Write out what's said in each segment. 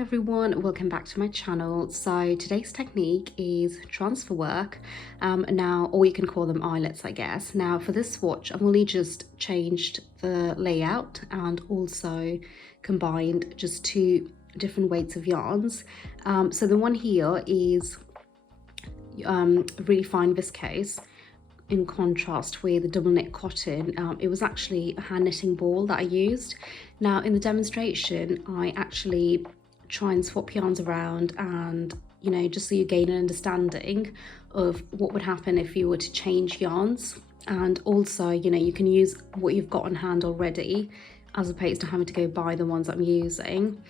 Hi everyone, welcome back to my channel. So today's technique is transfer work, or you can call them eyelets, I guess. Now for this swatch, I've only just changed the layout and also combined just two different weights of yarns. So the one here is really fine viscose, in contrast with the double knit cotton. It was actually a hand knitting ball that I used. Now in the demonstration, I actually try and swap yarns around, and just so you gain an understanding of what would happen if you were to change yarns. And also, you can use what you've got on hand already as opposed to having to go buy the ones I'm using.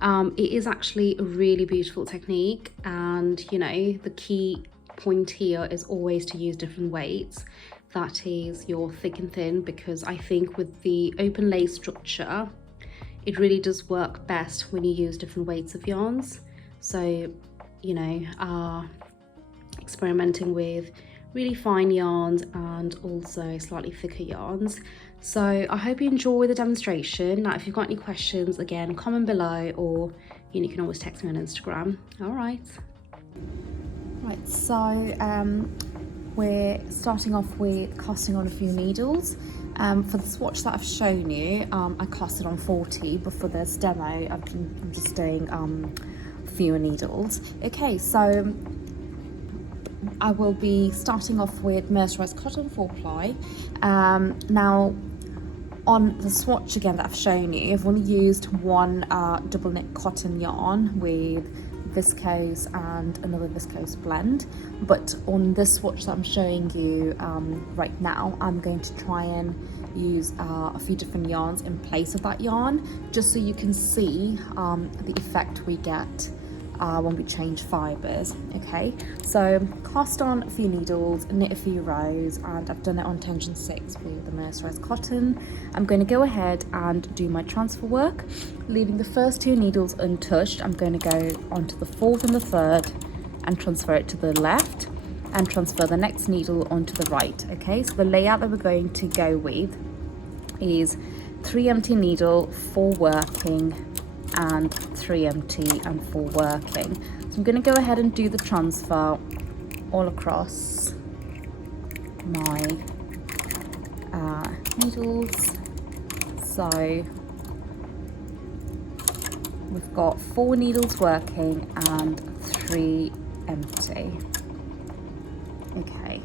It is actually a really beautiful technique, and the key point here is always to use different weights. That is your thick and thin, because I think with the open lace structure, it really does work best when you use different weights of yarns. So experimenting with really fine yarns and also slightly thicker yarns. So I hope you enjoy the demonstration. Now if you've got any questions, again, comment below, or you can always text me on Instagram. All right. Right, so we're starting off with casting on a few needles. For the swatch that I've shown you, I casted on 40, but for this demo, I'm just doing fewer needles. Okay, so I will be starting off with mercerized cotton 4-ply. Now, on the swatch again that I've shown you, I've only used one double knit cotton yarn with viscose and another viscose blend, but on this swatch that I'm showing you right now, I'm going to try and use a few different yarns in place of that yarn, just so you can see the effect we get when we change fibers. Okay, so cast on a few needles, knit a few rows, and I've done it on tension 6 with the mercerized cotton. I'm going to go ahead and do my transfer work, leaving the first 2 needles untouched. I'm going to go onto the 4th and the 3rd and transfer it to the left, and transfer the next needle onto the right. Okay, so the layout that we're going to go with is 3 empty needle, 4 working, and 3 empty and 4 working. So I'm going to go ahead and do the transfer all across my needles. So we've got 4 needles working and 3 empty. Okay.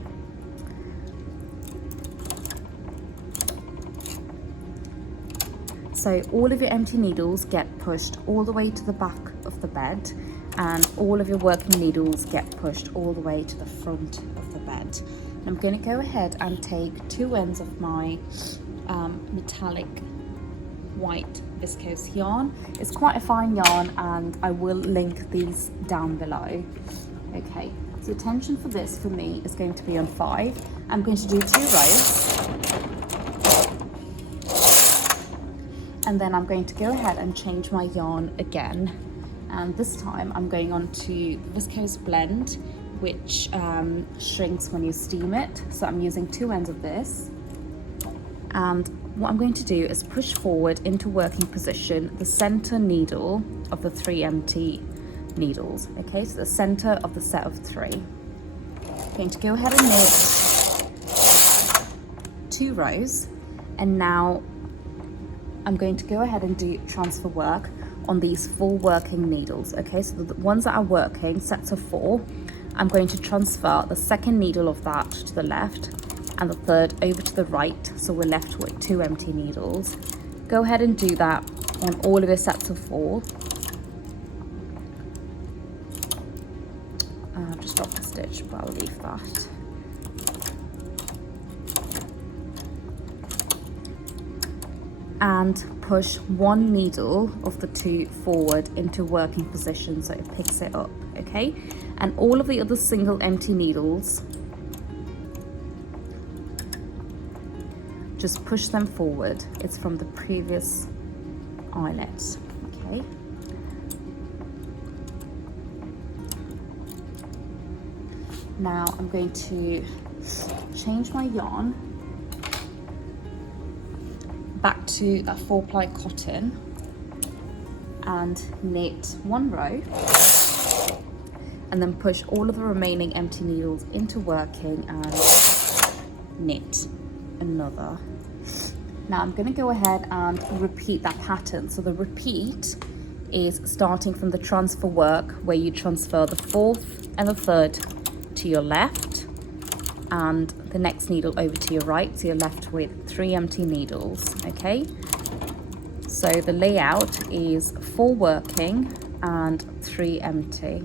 So all of your empty needles get pushed all the way to the back of the bed, and all of your working needles get pushed all the way to the front of the bed. And I'm going to go ahead and take 2 ends of my metallic white viscose yarn. It's quite a fine yarn, and I will link these down below. Okay, so the tension for this for me is going to be on 5. I'm going to do 2 rows. And then I'm going to go ahead and change my yarn again, and this time I'm going on to viscose blend, which shrinks when you steam it. So I'm using 2 ends of this, and what I'm going to do is push forward into working position the center needle of the 3 empty needles. Okay, so the center of the set of 3. I'm going to go ahead and knit 2 rows, and now I'm going to go ahead and do transfer work on these 4 working needles. Okay, so the ones that are working, sets of 4, I'm going to transfer the 2nd needle of that to the left and the 3rd over to the right, so we're left with 2 empty needles. Go ahead and do that on all of your sets of 4. I've just dropped a stitch, but I'll leave that. And push 1 needle of the 2 forward into working position so it picks it up. Okay, and all of the other single empty needles, just push them forward. It's from the previous eyelet. Okay, now I'm going to change my yarn back to that 4-ply cotton, and knit 1 row, and then push all of the remaining empty needles into working and knit another. Now I'm going to go ahead and repeat that pattern. So the repeat is starting from the transfer work, where you transfer the 4th and the 3rd to your left and the next needle over to your right, so you're left with 3 empty needles. Okay, so the layout is 4 working and 3 empty.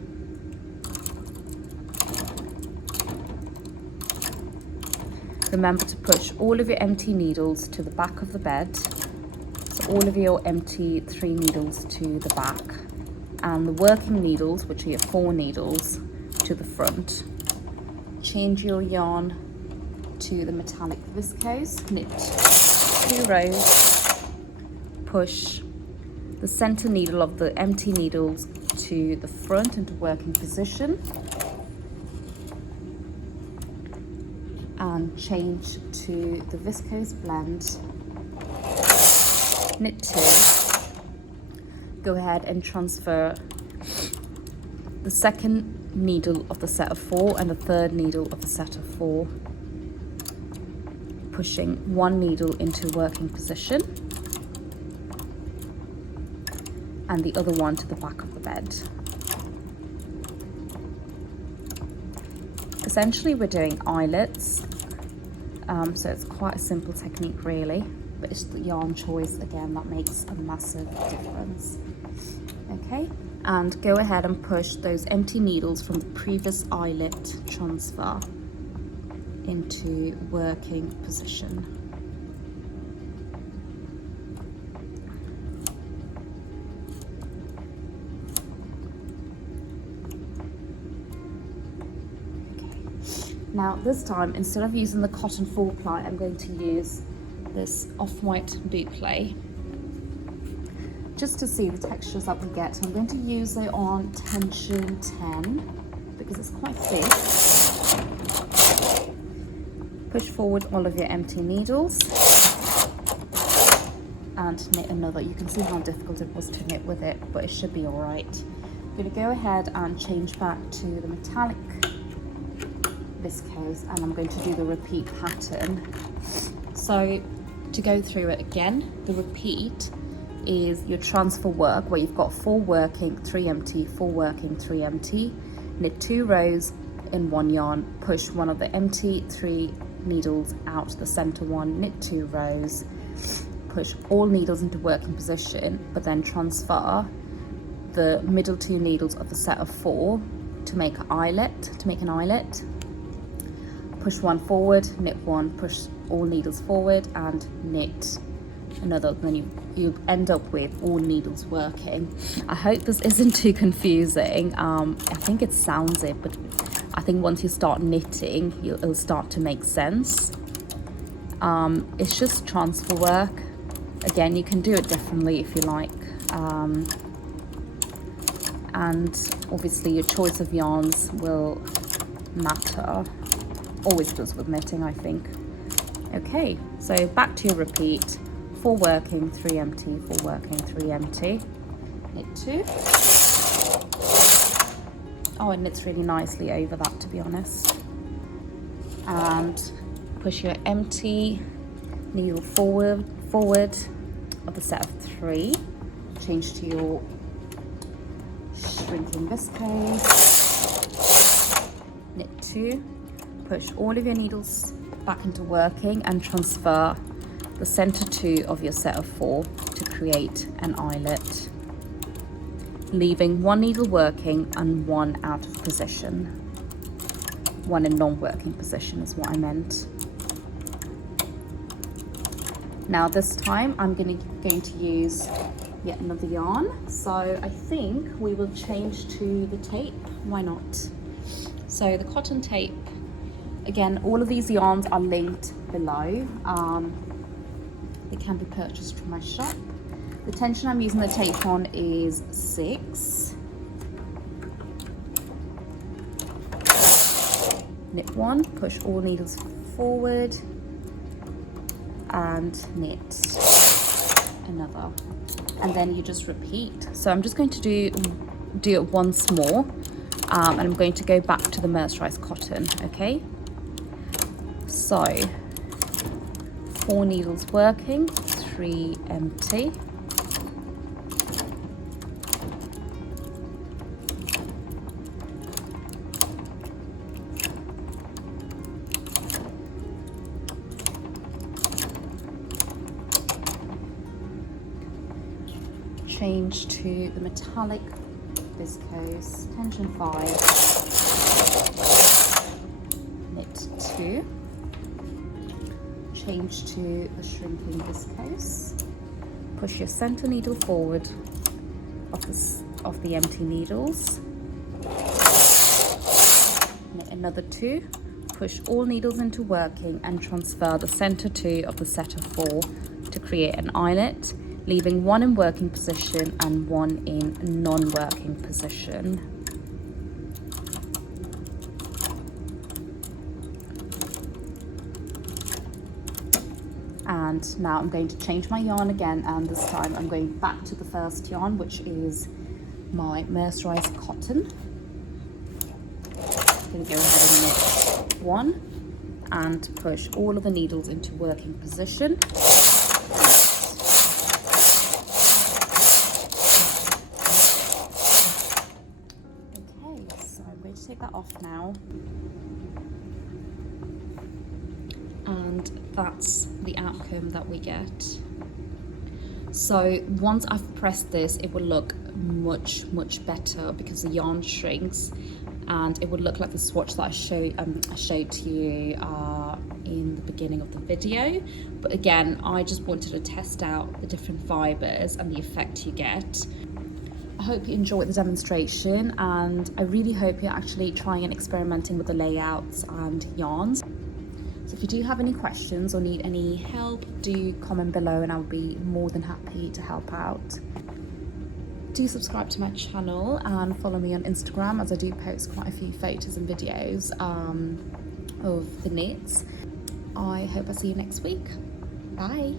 Remember to push all of your empty needles to the back of the bed, so all of your empty 3 needles to the back, and the working needles, which are your 4 needles, to the front. Change your yarn to the metallic viscose, knit 2 rows, push the center needle of the empty needles to the front into working position, and change to the viscose blend, knit 2, go ahead and transfer the 2nd needle of the set of 4 and the 3rd needle of the set of 4, pushing 1 needle into working position and the other one to the back of the bed. Essentially we're doing eyelets, so it's quite a simple technique really, but it's the yarn choice again that makes a massive difference. Okay, and go ahead and push those empty needles from the previous eyelet transfer into working position. Now this time, instead of using the cotton 4-ply, I'm going to use this off-white boucle, just to see the textures that we get. I'm going to use it on tension 10 because it's quite thick. Push forward all of your empty needles and knit another. You can see how difficult it was to knit with it, but it should be all right. I'm going to go ahead and change back to the metallic viscose, and I'm going to do the repeat pattern. So to go through it again, the repeat is your transfer work, where you've got 4 working, 3 empty, 4 working, 3 empty, knit 2 rows in 1 yarn, push one of the empty 3 needles out the center one, knit 2 rows, push all needles into working position, but then transfer the middle 2 needles of the set of 4 to make an eyelet, push 1 forward, knit 1, push all needles forward and knit another. Then you end up with all needles working. I hope this isn't too confusing. I think it sounds it, but I think once you start knitting, it'll start to make sense. It's just transfer work. Again, you can do it differently if you like. And obviously your choice of yarns will matter. Always does with knitting, I think. Okay, so back to your repeat. 4 working, 3 empty, 4 working, 3 empty. Knit 2. Oh, it knits really nicely over that, to be honest. And push your empty needle forward of the set of 3. Change to your shrinking viscose. Knit 2. Push all of your needles back into working and transfer the center 2 of your set of 4 to create an eyelet, leaving 1 needle working and 1 out of position. 1 in non-working position is what I meant. Now this time I'm going to use yet another yarn, so I think we will change to the tape. Why not? So the cotton tape, again, all of these yarns are linked below. They can be purchased from my shop. The tension I'm using the tape on is 6. Knit 1, push all needles forward and knit another, and then you just repeat. So I'm just going to do it once more, and I'm going to go back to the mercerized cotton. Okay, so 4 needles working, 3 empty. Change to the metallic viscose, tension 5, knit 2, change to the shrinking viscose, push your center needle forward of the empty needles, knit another 2, push all needles into working and transfer the center 2 of the set of 4 to create an eyelet, leaving 1 in working position and 1 in non-working position. And now I'm going to change my yarn again, and this time I'm going back to the first yarn, which is my mercerized cotton. I'm going to go ahead and knit 1 and push all of the needles into working position. Take that off now, and that's the outcome that we get. So once I've pressed this, it will look much better because the yarn shrinks, and it would look like the swatch that I showed to you in the beginning of the video. But again, I just wanted to test out the different fibers and the effect you get. I hope you enjoyed the demonstration, and I really hope you're actually trying and experimenting with the layouts and yarns. So if you do have any questions or need any help, do comment below and I'll be more than happy to help out. Do subscribe to my channel and follow me on Instagram, as I do post quite a few photos and videos of the knits. I hope I see you next week. Bye.